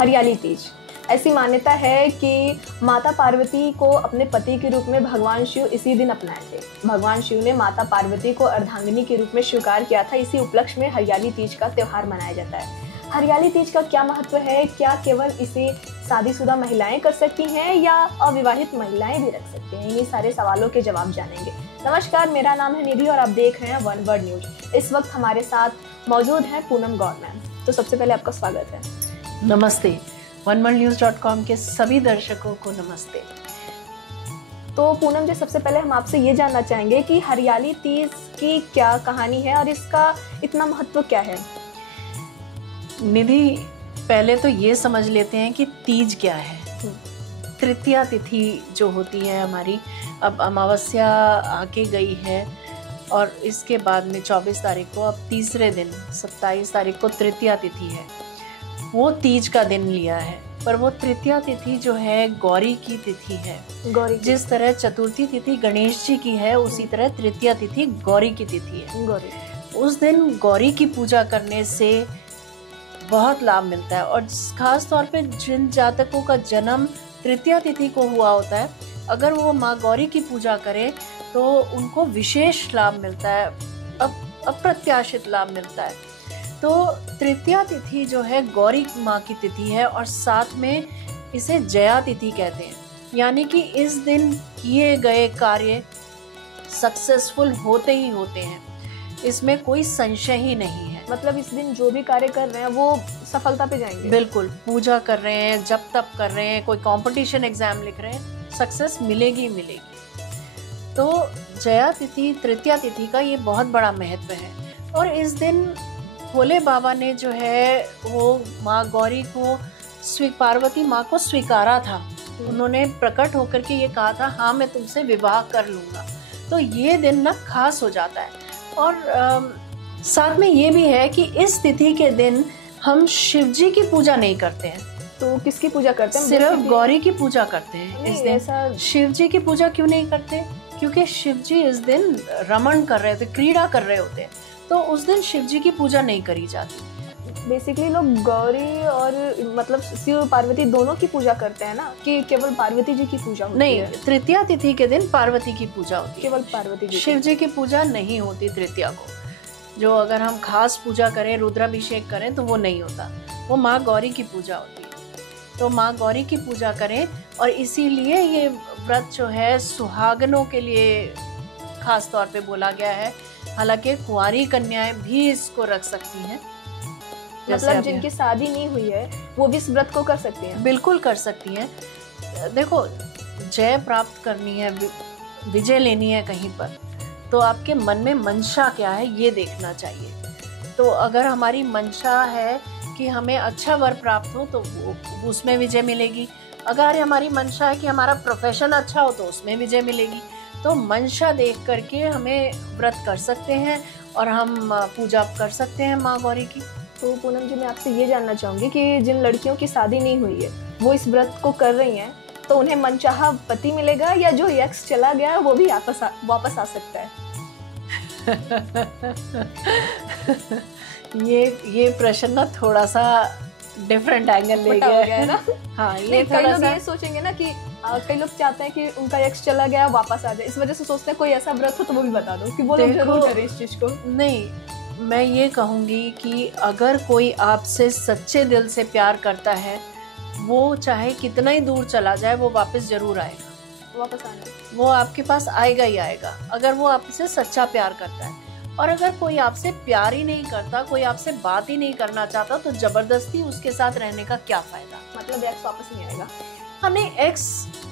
हरियाली तीज। ऐसी मान्यता है कि माता पार्वती को अपने पति के रूप में भगवान शिव इसी दिन अपनाए थे। भगवान शिव ने माता पार्वती को अर्धांगिनी के रूप में स्वीकार किया था। इसी उपलक्ष्य में हरियाली तीज का त्योहार मनाया जाता है। हरियाली तीज का क्या महत्व है? क्या केवल इसे शादीशुदा महिलाएं कर सकती हैं या अविवाहित महिलाएं भी रख सकती हैं? इन्हीं सारे सवालों के जवाब जानेंगे। नमस्कार, मेरा नाम है निधि और आप देख रहे हैं वन वर्ड न्यूज। इस वक्त हमारे साथ मौजूद हैं पूनम गौर मैम। तो सबसे पहले आपका स्वागत है। नमस्ते। oneworldnews.com के सभी दर्शकों को नमस्ते। तो पूनम जी, सबसे पहले हम आपसे ये जानना चाहेंगे कि हरियाली तीज की क्या कहानी है और इसका इतना महत्व क्या है? निधि, पहले तो ये समझ लेते हैं कि तीज क्या है। तृतीया तिथि जो होती है हमारी, अब अमावस्या आके गई है और इसके बाद में 24 तारीख को, अब तीसरे दिन 27 तारीख को तृतीया तिथि है। वो तीज का दिन लिया है, पर वो तृतीया तिथि जो है गौरी की तिथि है। गौरी, जिस तरह चतुर्थी तिथि गणेश जी की है, उसी तरह तृतीया तिथि गौरी की तिथि है। गौरी, उस दिन गौरी की पूजा करने से बहुत लाभ मिलता है और खास तौर पे जिन जातकों का जन्म तृतीया तिथि को हुआ होता है, अगर वो माँ गौरी की पूजा करें तो उनको विशेष लाभ मिलता है, अप्रत्याशित लाभ मिलता है। तो तृतीया तिथि जो है गौरी माँ की तिथि है और साथ में इसे जया तिथि कहते हैं, यानी कि इस दिन किए गए कार्य सक्सेसफुल होते ही होते हैं, इसमें कोई संशय ही नहीं है। मतलब इस दिन जो भी कार्य कर रहे हैं वो सफलता पे जाएंगे। बिल्कुल, पूजा कर रहे हैं, जप तप कर रहे हैं, कोई कंपटीशन एग्जाम लिख रहे हैं, सक्सेस मिलेगी मिलेगी। तो जया तिथि, तृतीया तिथि का ये बहुत बड़ा महत्व है। और इस दिन भोले बाबा ने जो है वो माँ गौरी को पार्वती माँ को स्वीकारा था। उन्होंने प्रकट होकर के ये कहा था, हाँ मैं तुमसे विवाह कर लूँगा। तो ये दिन ना खास हो जाता है। और साथ में ये भी है कि इस तिथि के दिन हम शिव जी की पूजा नहीं करते हैं। तो किसकी पूजा करते हैं? सिर्फ गौरी की पूजा करते हैं इस दिन। शिव जी की पूजा क्यों नहीं करते? क्योंकि शिव जी इस दिन रमण कर रहे होते, क्रीड़ा कर रहे होते हैं, तो उस दिन शिव जी की पूजा नहीं करी जाती। बेसिकली लोग गौरी और मतलब शिव पार्वती दोनों की पूजा करते हैं ना, कि केवल पार्वती जी की पूजा होती नहीं, है? तृतीया तिथि के दिन पार्वती की पूजा होती है, केवल पार्वती जी। शिव जी की पूजा नहीं होती तृतीया को। जो अगर हम खास पूजा करें, रुद्राभिषेक करें, तो वो नहीं होता, वो माँ गौरी की पूजा होती है। तो माँ गौरी की पूजा करें, और इसीलिए ये व्रत जो है सुहागनों के लिए खास तौर पे बोला गया है। हालांकि कुंवारी कन्याएं भी इसको रख सकती हैं, मतलब जिनकी शादी नहीं हुई है वो भी इस व्रत को कर सकती हैं? बिल्कुल कर सकती हैं। देखो, जय प्राप्त करनी है, विजय लेनी है कहीं पर, तो आपके मन में मंशा क्या है ये देखना चाहिए। तो अगर हमारी मंशा है कि हमें अच्छा वर प्राप्त हो तो उसमें विजय मिलेगी। अगर हमारी मंशा है कि हमारा प्रोफेशन अच्छा हो तो उसमें विजय मिलेगी। तो मंशा देख करके हमें व्रत कर सकते हैं और हम पूजा कर सकते हैं माँ गौरी की। तो पूनम जी, मैं आपसे ये जानना चाहूँगी कि जिन लड़कियों की शादी नहीं हुई है वो इस व्रत को कर रही हैं, तो उन्हें मनचाहा पति मिलेगा या जो एक्स चला गया वो भी वापस आ सकता है? ये प्रश्न ना थोड़ा सा डिफरेंट एंगल ले गया है ना। हाँ, ये कई लोग ये सोचेंगे ना कि कई लोग चाहते हैं कि उनका एक्स चला गया वापस आ जाए, इस वजह से सोचते हैं कोई ऐसा व्रत हो तो वो भी बता दो कि वो लोग जरूर करें इस चीज को। नहीं, मैं ये कहूँगी कि अगर कोई आपसे सच्चे दिल से प्यार करता है, वो चाहे कितना ही दूर चला जाए वो वापस जरूर आएगा। वापस आना, वो आपके पास आएगा ही आएगा, अगर वो आपसे सच्चा प्यार करता है। और अगर कोई आपसे प्यार ही नहीं करता, कोई आपसे बात ही नहीं करना चाहता, तो जबरदस्ती उसके साथ रहने का क्या फायदा? मतलब एक्स वापस नहीं आएगा? हाँ, नहीं,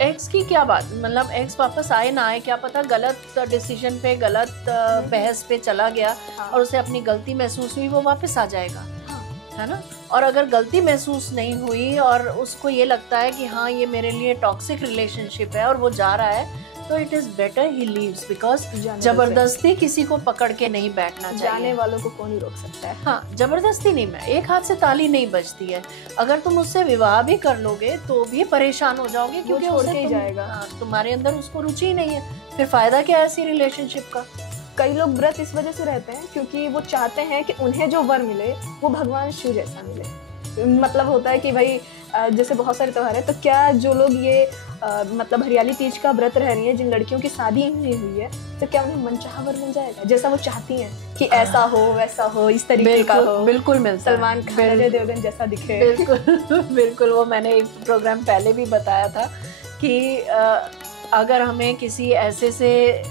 एक्स की क्या बात, मतलब एक्स वापस आए ना आए, क्या पता गलत डिसीजन पे, गलत बहस पे चला गया। हाँ। और उसे अपनी गलती महसूस हुई, वो वापस आ जाएगा। हाँ। है ना। और अगर गलती महसूस नहीं हुई और उसको ये लगता है कि हाँ ये मेरे लिए टॉक्सिक रिलेशनशिप है और वो जा रहा है, तो it is better he leaves, because जबरदस्ती किसी को पकड़ के नहीं बैठना चाहिए। जाने वालों को कौन ही रोक सकता है। हाँ, जबरदस्ती नहीं, मैं एक हाथ से ताली नहीं बजती है। अगर तुम उससे विवाह भी कर लोगे तो भी परेशान हो जाओगे, क्योंकि छोड़ के ही जाएगा। तुम्हारे अंदर उसको रुचि ही नहीं है, फिर फायदा क्या है ऐसी रिलेशनशिप का। कई लोग व्रत इस वजह से रहते हैं क्योंकि वो चाहते हैं कि उन्हें जो वर मिले वो भगवान शिव जैसा मिले। मतलब होता है कि भाई जैसे बहुत सारे त्योहार है, तो क्या जो लोग ये मतलब हरियाली तीज का व्रत रह रही हैं, जिन लड़कियों की शादी नहीं हुई है, तो क्या उन्हें मनचाहा वर मिल जाएगा जैसा वो चाहती हैं कि ऐसा हो वैसा हो, इस तरीके का हो? बिल्कुल मिलता है। सलमान खान, अजय देवगन जैसा दिखे। बिल्कुल बिल्कुल, वो मैंने एक प्रोग्राम पहले भी बताया था कि अगर हमें किसी ऐसे से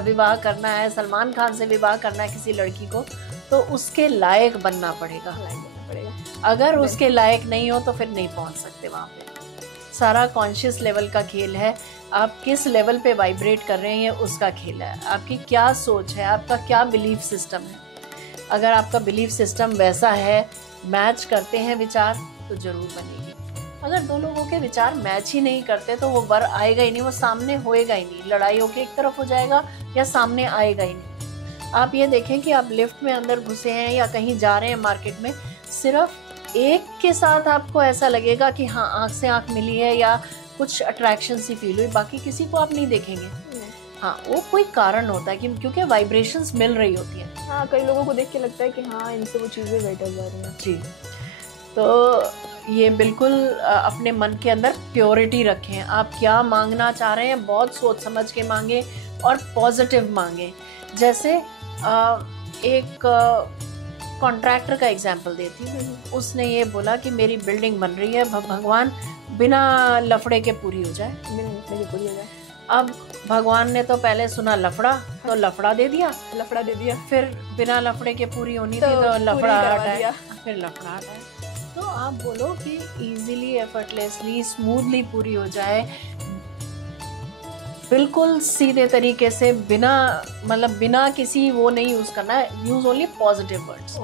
विवाह करना है, सलमान खान से विवाह करना है किसी लड़की को, तो उसके लायक बनना पड़ेगा। अगर उसके लायक नहीं हो तो फिर नहीं पहुंच सकते वहाँ पे। सारा कॉन्शियस लेवल का खेल है, आप किस लेवल पे वाइब्रेट कर रहे हैं ये उसका खेल है। आपकी क्या सोच है, आपका क्या बिलीफ सिस्टम है। अगर आपका बिलीफ सिस्टम वैसा है, मैच करते हैं विचार, तो जरूर बनेगी। अगर दो लोगों के विचार मैच ही नहीं करते तो वो वर आएगा ही नहीं, वो सामने होएगा ही नहीं। लड़ाई होके एक तरफ हो जाएगा या सामने आएगा ही नहीं। आप ये देखें कि आप लिफ्ट में अंदर घुसे हैं या कहीं जा रहे हैं मार्केट में, सिर्फ एक के साथ आपको ऐसा लगेगा कि हाँ आंख से आंख मिली है या कुछ अट्रैक्शन सी फील हुई, बाकी किसी को आप नहीं देखेंगे। हाँ, वो कोई कारण होता है कि क्योंकि वाइब्रेशंस मिल रही होती हैं। हाँ, कई लोगों को देख के लगता है कि हाँ इनसे वो चीज़ें बेटर जा रही हैं। जी, तो ये बिल्कुल अपने मन के अंदर प्योरिटी रखें। आप क्या मांगना चाह रहे हैं, बहुत सोच समझ के मांगे और पॉजिटिव मांगे। जैसे एक कॉन्ट्रैक्टर का एग्जाम्पल देती हूँ। उसने ये बोला कि मेरी बिल्डिंग बन रही है, भगवान बिना लफड़े के पूरी हो जाए, बिना लफड़े के पूरी हो जाए। अब भगवान ने तो पहले सुना लफड़ा, तो लफड़ा दे दिया, फिर बिना लफड़े के पूरी होनी थी तो लफड़ा हटाया, फिर लफड़ा हटाया। तो आप बोलो कि इजीली, एफर्टलेसली, स्मूथली पूरी हो जाए, बिल्कुल सीधे तरीके से, बिना मतलब बिना किसी वो नहीं यूज करना है। Use only positive words.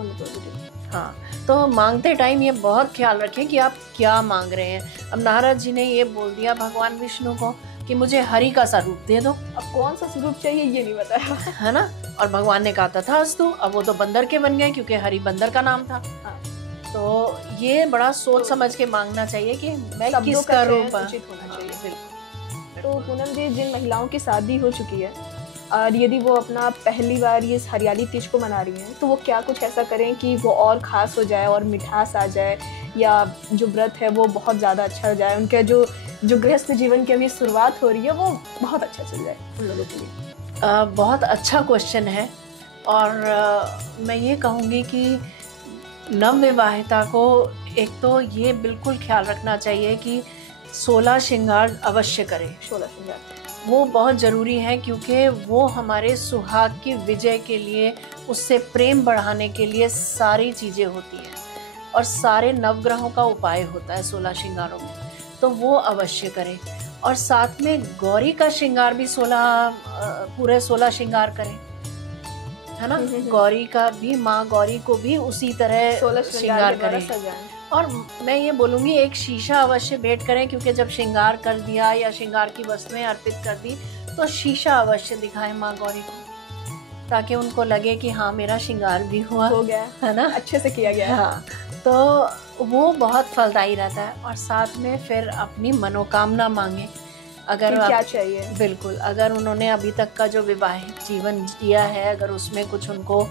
हाँ, तो मांगते टाइम ये बहुत ख्याल रखें कि आप क्या मांग रहे हैं। अब नारद जी ने ये बोल दिया भगवान विष्णु को कि मुझे हरि का सा रूप दे दो। अब कौन सा स्वरूप चाहिए ये नहीं बताया, है ना। और भगवान ने कहा तथास्तु। अब वो तो बंदर के बन गए क्योंकि हरि बंदर का नाम था। हाँ। तो ये बड़ा सोच समझ के मांगना चाहिए कि मैं किसका रूप होना चाहिए। तो पूनम जी, जिन महिलाओं की शादी हो चुकी है और यदि वो अपना पहली बार ये हरियाली तीज को मना रही हैं, तो वो क्या कुछ ऐसा करें कि वो और ख़ास हो जाए और मिठास आ जाए, या जो व्रत है वो बहुत ज़्यादा अच्छा हो जाए, उनके जो गृहस्थ जीवन की अभी शुरुआत हो रही है वो बहुत अच्छा चल जाए उन लोगों के लिए? बहुत अच्छा क्वेश्चन है। और मैं ये कहूँगी कि नवविवाहिता को एक तो ये बिल्कुल ख्याल रखना चाहिए कि 16 श्रृंगार अवश्य करें। 16 श्रृंगार वो बहुत ज़रूरी है, क्योंकि वो हमारे सुहाग की विजय के लिए, उससे प्रेम बढ़ाने के लिए सारी चीज़ें होती हैं और सारे नवग्रहों का उपाय होता है 16 श्रृंगारों में। तो वो अवश्य करें। और साथ में गौरी का श्रृंगार भी पूरे 16 श्रृंगार करें, है ना। गौरी का भी, माँ गौरी को भी उसी तरह 16 श्रृंगार करें। और मैं ये बोलूँगी एक शीशा अवश्य भेंट करें, क्योंकि जब श्रृंगार कर दिया या श्रृंगार की वस्तुएं अर्पित कर दी तो शीशा अवश्य दिखाएं माँ गौरी को, ताकि उनको लगे कि हाँ मेरा श्रृंगार भी हो गया, है ना, अच्छे से किया गया। हाँ, तो वो बहुत फलदायी रहता है। और साथ में फिर अपनी मनोकामना मांगे। अगर क्या चाहिए, बिल्कुल, अगर उन्होंने अभी तक का जो विवाहित जीवन जिया है, अगर उसमें कुछ उनको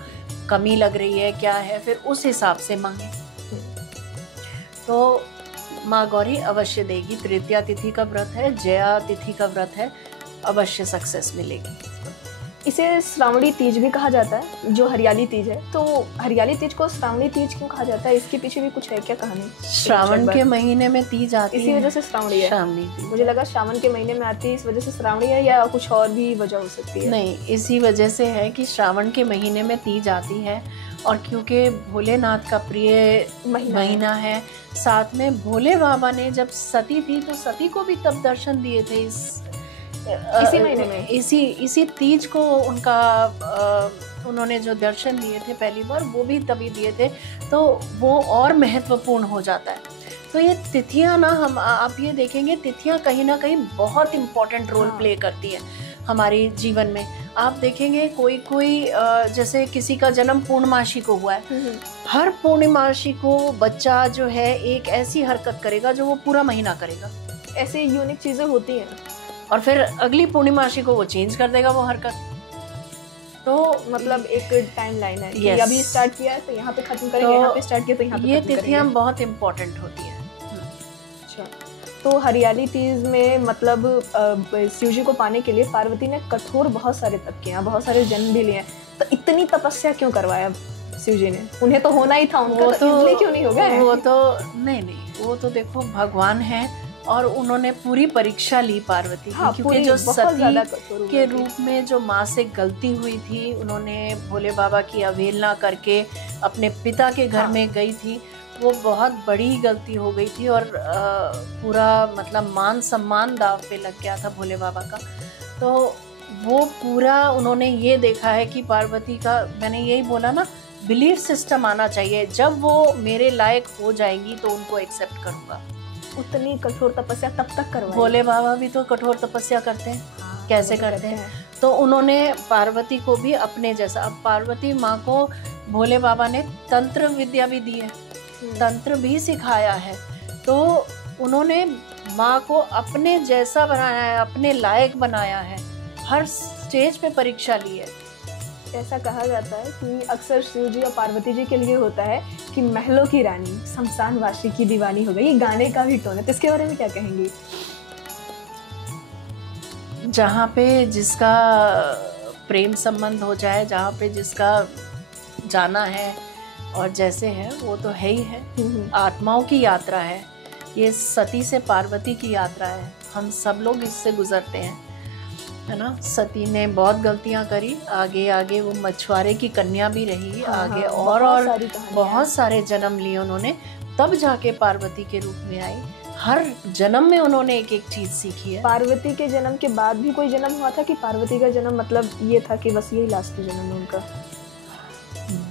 कमी लग रही है, क्या है, फिर उस हिसाब से मांगे तो माँ गौरी अवश्य देगी। तृतीया तिथि का व्रत है, जया तिथि का व्रत है, अवश्य सक्सेस मिलेगी। इसे श्रावणी तीज भी कहा जाता है, जो हरियाली तीज है। तो हरियाली तीज को श्रावणी तीज क्यों कहा जाता है, इसके पीछे भी कुछ है क्या कहानी? श्रावण के महीने में तीज आती है, इसी वजह से श्रावणी है। मुझे लगा श्रावण के महीने में आती है इस वजह से श्रावणी है, या कुछ और भी वजह हो सकती है? नहीं, इसी वजह से है कि श्रावण के महीने में तीज आती है, और क्योंकि भोलेनाथ का प्रिय महीना है। साथ में भोले बाबा ने जब सती थी तो सती को भी तब दर्शन दिए थे इसी महीने में, इसी तीज को उनका उन्होंने जो दर्शन दिए थे पहली बार, वो भी तभी दिए थे। तो वो और महत्वपूर्ण हो जाता है। तो ये तिथियां ना, हम आप ये देखेंगे तिथियां कहीं ना कहीं बहुत इम्पोर्टेंट रोल प्ले करती हैं हमारे जीवन में। आप देखेंगे कोई जैसे किसी का जन्म पूर्णमासी को हुआ है, हर पूर्णिमासी को बच्चा जो है एक ऐसी हरकत करेगा जो वो पूरा महीना करेगा। ऐसे यूनिक चीजें होती हैं। और फिर अगली पूर्णिमासी को वो चेंज कर देगा वो हरकत। तो मतलब एक टाइमलाइन है कि Yes. अभी स्टार्ट किया है तो यहाँ पे खत्म करेंगे, तो यहाँ पे स्टार्ट किया तो यहाँ पे ये खत्म करेंगे। तिथियां बहुत इम्पोर्टेंट होती हैं। अच्छा, तो हरियाली तीज में मतलब शिव जी को पाने के लिए पार्वती ने कठोर बहुत सारे तप किए हैं, बहुत सारे जन्म भी लिए हैं। तो इतनी तपस्या क्यों करवाया शिव जी ने? उन्हें तो होना ही था, उनका तो इसलिए क्यों नहीं हो गया? वो तो नहीं, वो तो देखो भगवान है और उन्होंने पूरी परीक्षा ली पार्वती की। हाँ, क्योंकि जो सती कठोर के रूप में जो माँ से गलती हुई थी, उन्होंने भोले बाबा की अवहेलना करके अपने पिता के घर में गई थी, वो बहुत बड़ी गलती हो गई थी और पूरा मतलब मान सम्मान दाव पे लग गया था भोले बाबा का। तो वो पूरा उन्होंने ये देखा है कि पार्वती का, मैंने यही बोला ना, बिलीफ सिस्टम आना चाहिए। जब वो मेरे लायक हो जाएंगी तो उनको एक्सेप्ट करूँगा। उतनी कठोर तपस्या तब तक करवाई। भोले बाबा भी तो कठोर तपस्या करते हैं। हाँ, कैसे करते हैं? तो उन्होंने पार्वती को भी अपने जैसा, अब पार्वती माँ को भोले बाबा ने तंत्र विद्या भी दी है, तंत्र भी सिखाया है। तो उन्होंने माँ को अपने जैसा बनाया है, अपने लायक बनाया है, हर स्टेज पे परीक्षा ली है। ऐसा कहा जाता है कि अक्सर शिव जी और पार्वती जी के लिए होता है कि महलों की रानी शमशान वासी की दीवानी हो गई। ये गाने का भी टोन है, तो इसके बारे में क्या कहेंगी? जहाँ पे जिसका प्रेम संबंध हो जाए, जहाँ पे जिसका जाना है और जैसे है वो तो है ही है। आत्माओं की यात्रा है ये, सती से पार्वती की यात्रा है। हम सब लोग इससे गुजरते हैं, है ना। सती ने बहुत गलतियां करी, आगे आगे वो मछुआरे की कन्या भी रही, आगे और बहुत सारे जन्म लिए उन्होंने, तब जाके पार्वती के रूप में आई। हर जन्म में उन्होंने एक एक चीज सीखी है। पार्वती के जन्म के बाद भी कोई जन्म हुआ था कि पार्वती का जन्म मतलब ये था कि बस यही लास्ट जन्म है उनका?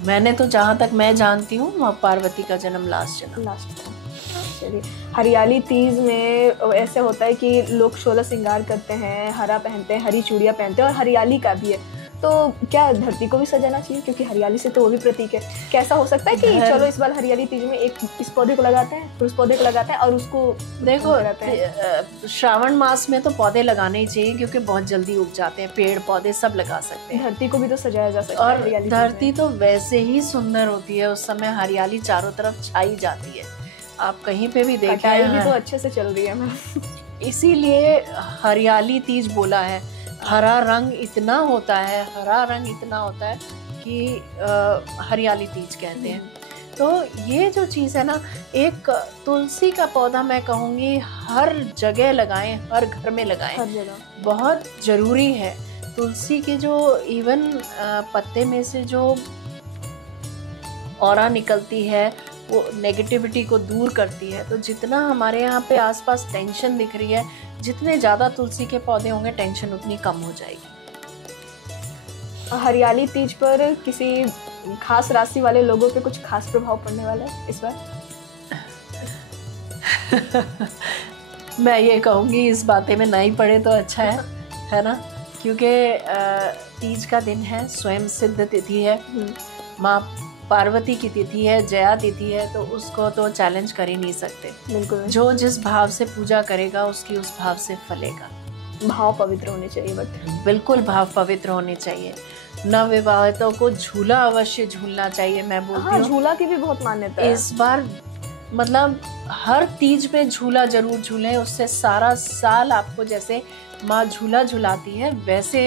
मैंने तो जहाँ तक मैं जानती हूँ पार्वती का जन्म लास्ट था। चलिए, हरियाली तीज में ऐसे होता है कि लोग 16 श्रृंगार करते हैं, हरा पहनते हैं, हरी चूड़ियाँ पहनते हैं और हरियाली का भी है। तो क्या धरती को भी सजाना चाहिए? क्योंकि हरियाली से तो वो भी प्रतीक है। कैसा हो सकता है कि चलो इस बार हरियाली तीज में एक इस पौधे को लगाते हैं, फिर उस पौधे को लगाते हैं और उसको देखो, श्रावण मास में तो पौधे लगाने ही चाहिए क्योंकि बहुत जल्दी उग जाते हैं। पेड़ पौधे सब लगा सकते हैं। धरती को भी तो सजाया जा सकता है। और धरती तो वैसे ही सुंदर होती है, उस समय हरियाली चारों तरफ छाई जाती है। आप कहीं पे भी देखें, कटाई भी तो अच्छे से चल रही है मैम। इसीलिए हरियाली तीज बोला है। हरा रंग इतना होता है, हरा रंग इतना होता है कि हरियाली तीज कहते हैं। तो ये जो चीज़ है ना, एक तुलसी का पौधा मैं कहूँगी हर जगह लगाएं, हर घर में लगाएं, हर जगह बहुत ज़रूरी है। तुलसी के जो इवन पत्ते में से जो ऑरा निकलती है वो नेगेटिविटी को दूर करती है। तो जितना हमारे यहाँ पे आसपास टेंशन दिख रही है, जितने ज़्यादा तुलसी के पौधे होंगे टेंशन उतनी कम हो जाएगी। हरियाली तीज पर किसी खास राशि वाले लोगों पे कुछ खास प्रभाव पड़ने वाला है इस बार? मैं ये कहूँगी इस बातें में नहीं पड़े तो अच्छा है ना, क्योंकि तीज का दिन है, स्वयं सिद्ध तिथि है, माँ पार्वती की तिथि है, जया तिथि है, तो उसको तो चैलेंज कर ही नहीं सकते। बिल्कुल, जो जिस भाव से पूजा करेगा उसकी उस भाव से फलेगा। भाव पवित्र होने चाहिए, बट बिल्कुल भाव पवित्र होने चाहिए। नवविवाहितों को झूला अवश्य झूलना चाहिए, मैं बोलती हूँ। झूला की भी बहुत मान्यता है इस बार, मतलब हर तीज पे झूला जरूर झूलें, उससे सारा साल आपको जैसे माँ झूला झुलाती है वैसे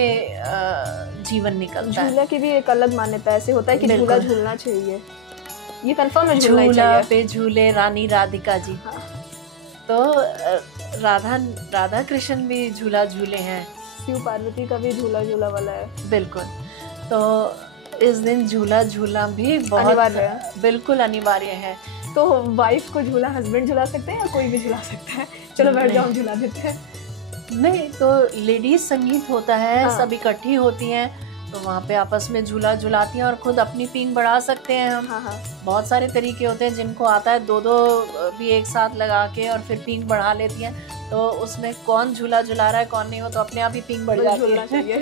जीवन निकलता है। झूला की भी एक अलग मान्यता ऐसे होता है कि झूला झूलना चाहिए, ये कंफर्म है, झूला पे झूले रानी राधिका जी। हाँ। तो राधा कृष्ण भी झूला झूले हैं, शिव पार्वती का भी झूला झूला वाला है। बिल्कुल, तो इस दिन झूला झूलना भी बहुत अनिवार्य है, बिल्कुल अनिवार्य है। तो वाइफ को झूला हस्बैंड झुला सकते हैं या कोई भी झुला सकता है? चलो बैठ जाओ, झुला देते हैं। नहीं, तो लेडीज संगीत होता है, हाँ। सब इकट्ठी होती हैं तो वहाँ पे आपस में झूला झुलाती हैं और खुद अपनी पींग बढ़ा सकते हैं हम। हाँ। बहुत सारे तरीके होते हैं, जिनको आता है दो भी एक साथ लगा के और फिर पींग बढ़ा लेती हैं। तो उसमें कौन झूला झुला रहा है कौन नहीं, वो तो अपने आप ही पींग बढ़ जाती है।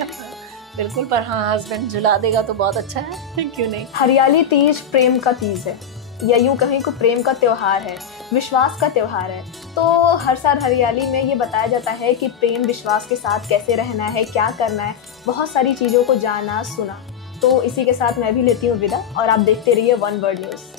बिल्कुल, पर हाँ हस्बैंड झुला देगा तो बहुत अच्छा है, क्यों नहीं। हरियाली तीज प्रेम का तीज है, या यूं कहीं को प्रेम का त्योहार है, विश्वास का त्योहार है। तो हर साल हरियाली में ये बताया जाता है कि प्रेम विश्वास के साथ कैसे रहना है, क्या करना है, बहुत सारी चीज़ों को जाना सुना। तो इसी के साथ मैं भी लेती हूँ विदा और आप देखते रहिए वन वर्ल्ड न्यूज़।